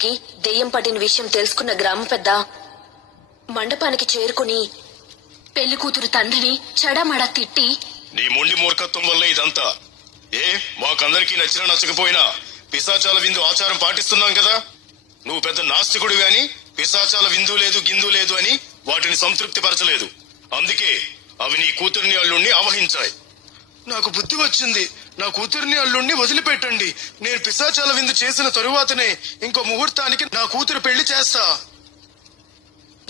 కూతురికి దెయ్యం పట్టిన విషయం తెలుసుకున్న గ్రామ పెద్ద మండపానికి చేరుకుని పెళ్లి కూతురు తండ్రిని చెడమడ తిట్టి, నీ మొండి మూర్ఖత్వం వల్ల ఇదంతా. మాకందరికీ నచ్చినా నచ్చకపోయినా పిశాచాల విందు ఆచారం పాటిస్తున్నాం కదా. నువ్వు పెద్ద నాస్తికుడు గాని పిశాచాల విందు లేదు గిందు లేదు అని వాటిని సంతృప్తి పరచలేదు. అందుకే అవి నీ కూతుర్ని అల్లుణ్ణి ఆవహించాయి. నాకు బుద్ధి వచ్చింది. నా కూతుర్ని అల్లుణ్ణి వదిలిపెట్టండి. నేను పిశాచాల విందు చేసిన తరువాతనే ఇంకో ముహూర్తానికి నా కూతురు పెళ్లి చేస్తా.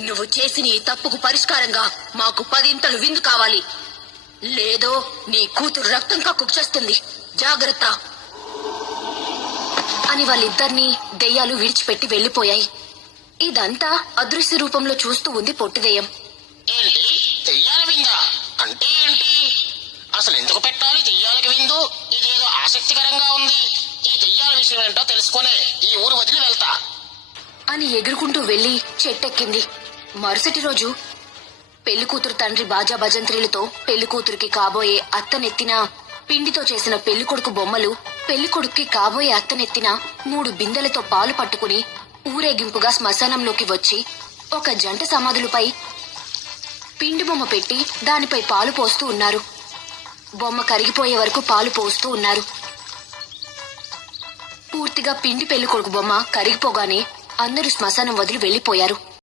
నువ్వు చేసిన ఈ తప్పుకు పరిష్కారంగా మాకు 10 విందు కావాలి. లేదో నీ కూతురు రక్తం కక్కుకు చేస్తుంది. జాగ్రత్త అని వాళ్ళిద్దరినీ దెయ్యాలు విడిచిపెట్టి వెళ్లిపోయాయి. ఇదంతా అదృశ్య రూపంలో చూస్తూ ఉంది పొట్టి దెయ్యం. ఏంటి దెయ్యాల విందా అంటే ఏంటి? అసలు ఎందుకు పెట్టాలి దెయ్యాలకి విందు? ఇదేదో ఆసక్తికరంగా ఉంది. ఈ దెయ్యాల విషయం ఏంటో తెలుసుకునే ఈ ఊరు వదిలి వెళ్తా అని ఎగురుకుంటూ వెళ్లి చెట్టెక్కింది. మరుసటి రోజు పెళ్లి కూతురు తండ్రి బాజా భజంత్రీలతో పెళ్లి కూతురికి కాబోయే అత్తనెత్తిన పిండితో చేసిన పెళ్లి కొడుకు బొమ్మలు, పెళ్లి కొడుక్కి కాబోయే అత్తనెత్తిన 3 బిందెలతో పాలు పట్టుకుని ఊరేగింపుగా శ్మశానంలోకి వచ్చి ఒక జంట సమాధులపై పిండి బొమ్మ పెట్టి దానిపై పాలు పోస్తూ ఉన్నారు. బొమ్మ కరిగిపోయే వరకు పాలు పోస్తూ ఉన్నారు. పూర్తిగా పిండి పెళ్లి కొడుకు బొమ్మ కరిగిపోగానే అందరూ శ్మశానం వదిలి వెళ్లిపోయారు.